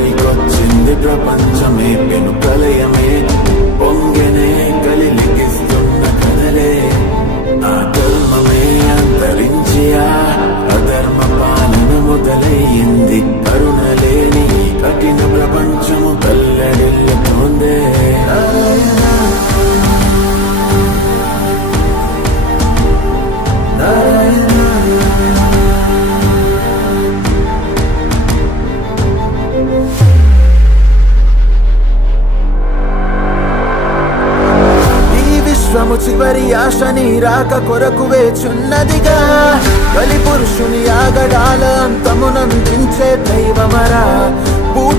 చివరికొచ్చింది ప్రపంచమే పెను ప్రళయమే పొంగెనే కలిలిగిస్తున్న కదలే ఆ ధర్మమే అంతరించి ఆ అధర్మ పాలన మొదలయ్యింది కరుణ లేని కఠిన ప్రపంచము కల్లడిల్లుతోందే విశ్వము చివరి ఆశ నీ రాక కొరకు వేచున్నదిగా బలి పురుషుని ఆగడాల అంతమునందించే దైవమరా